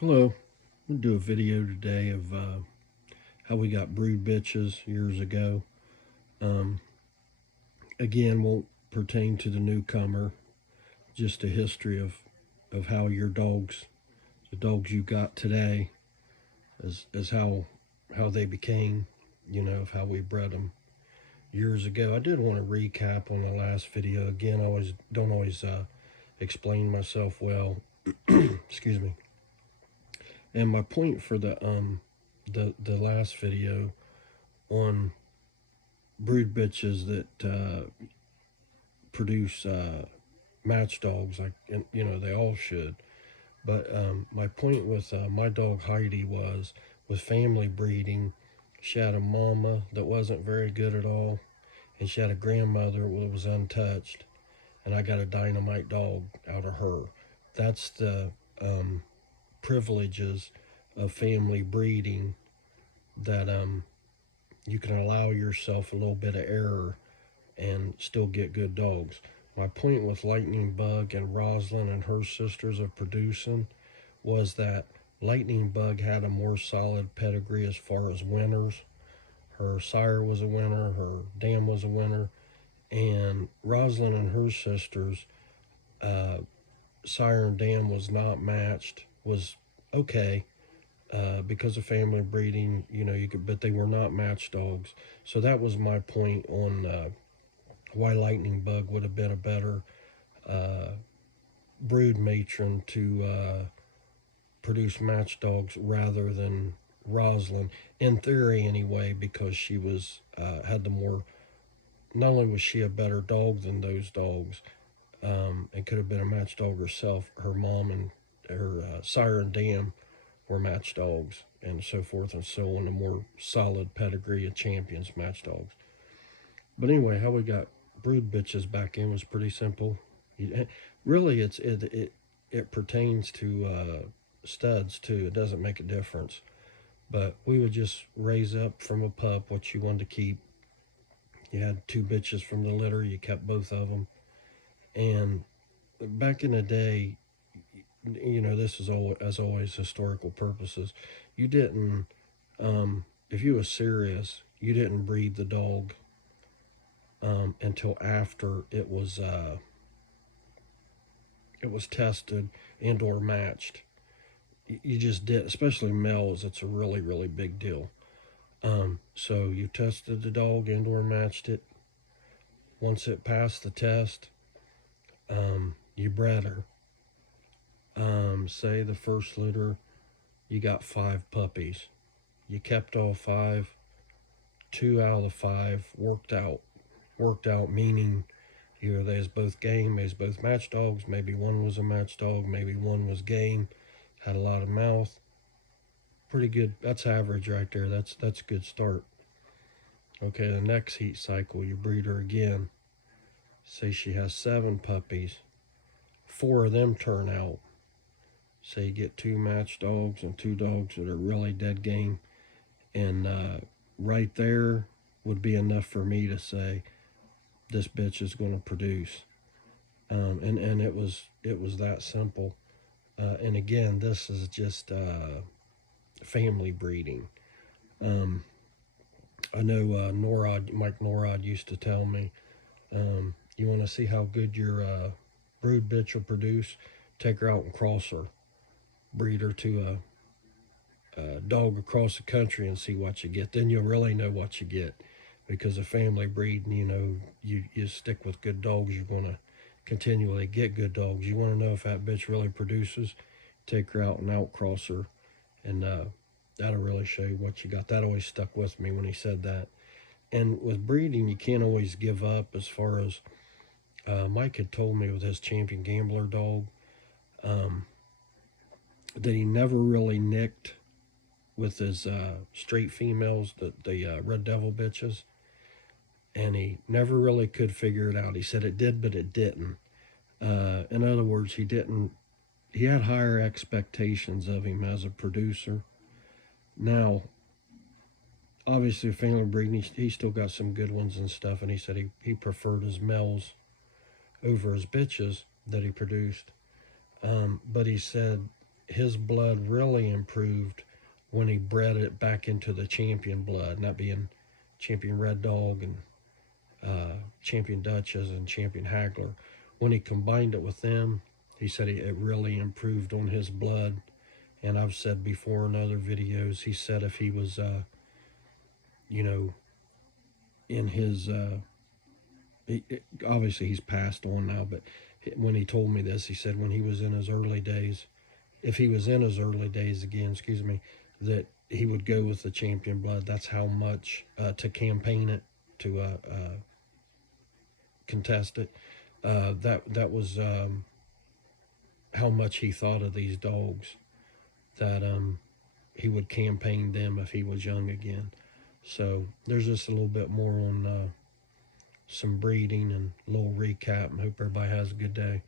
Hello, I'm going to do a video today of how we got brood bitches years ago. Um, Again, won't pertain to the newcomer, just a history of how your dogs, the dogs you got today, as how they became, of how we bred them years ago. I did want to recap on the last video. Again, I always don't always explain myself well. Excuse me. And my point for the last video on brood bitches that produce match dogs, like they all should. But my point with my dog Heidi was with family breeding. She had a mama that wasn't very good at all, and she had a grandmother that was untouched, and I got a dynamite dog out of her. That's the privileges of family breeding, that you can allow yourself a little bit of error and still get good dogs. My point with Lightning Bug and Roslyn and her sisters of producing was that Lightning Bug had a more solid pedigree as far as winners. Her sire was a winner, her dam was a winner, and Roslyn and her sisters, uh, sire and dam was not matched, was okay, because of family breeding, you could, but they were not match dogs. So that was my point on why Lightning Bug would have been a better uh, brood matron to produce match dogs rather than Roslyn, in theory anyway, because she was had the more. Not only was she a better dog than those dogs, and could have been a match dog herself. Her mom and her sire and dam were match dogs, and so forth and so on. A more solid pedigree of champions match dogs. But anyway, how we got brood bitches back in was pretty simple. Really, it pertains to studs too. It doesn't make a difference. But we would just raise up from a pup what you wanted to keep. You had two bitches from the litter. You kept both of them. And back in the day, this is all as always historical purposes. You didn't, if you were serious, you didn't breed the dog until after it was tested and or matched. You just did, especially males. It's a really really big deal. So you tested the dog and or matched it. Once it passed the test, you bred her. Say the first litter, you got 5 puppies. You kept all 5. 2 out of the 5 worked out. Worked out meaning either they was both game, they was both match dogs. Maybe one was a match dog, maybe one was game. Had a lot of mouth. Pretty good. That's average right there. That's a good start. Okay, the next heat cycle, you breed her again. Say she has 7 puppies. 4 of them turn out. Say you get 2 match dogs and 2 dogs that are really dead game. And right there would be enough for me to say this bitch is going to produce. And it was that simple. And again, this is just family breeding. I know Mike Norrod used to tell me, you want to see how good your brood bitch will produce? Take her out and cross her. Breed her to a dog across the country and see what you get. Then you'll really know what you get. Because of family breeding, you stick with good dogs, you're going to continually get good dogs. You want to know if that bitch really produces? Take her out and outcross her, and that'll really show you what you got. That always stuck with me when he said that. And with breeding, you can't always give up. As far as Mike had told me with his champion gambler dog, that he never really nicked with his straight females, the Red Devil bitches, and he never really could figure it out. He said it did, but it didn't. In other words, he didn't. He had higher expectations of him as a producer. Now, obviously, family breeding, he still got some good ones and stuff, and he said he preferred his males over his bitches that he produced. But he said his blood really improved when he bred it back into the champion blood, not being champion red dog and champion Dutchess and champion Haggler. When he combined it with them, he said it really improved on his blood. And I've said before in other videos, he said if he was, you know, in his, obviously he's passed on now, but when he told me this, he said when he was in his early days, if he was in his early days again, excuse me, that he would go with the champion blood. That's how much to campaign it, to contest it. That was how much he thought of these dogs. That he would campaign them if he was young again. So there's just a little bit more on some breeding and a little recap. I hope everybody has a good day.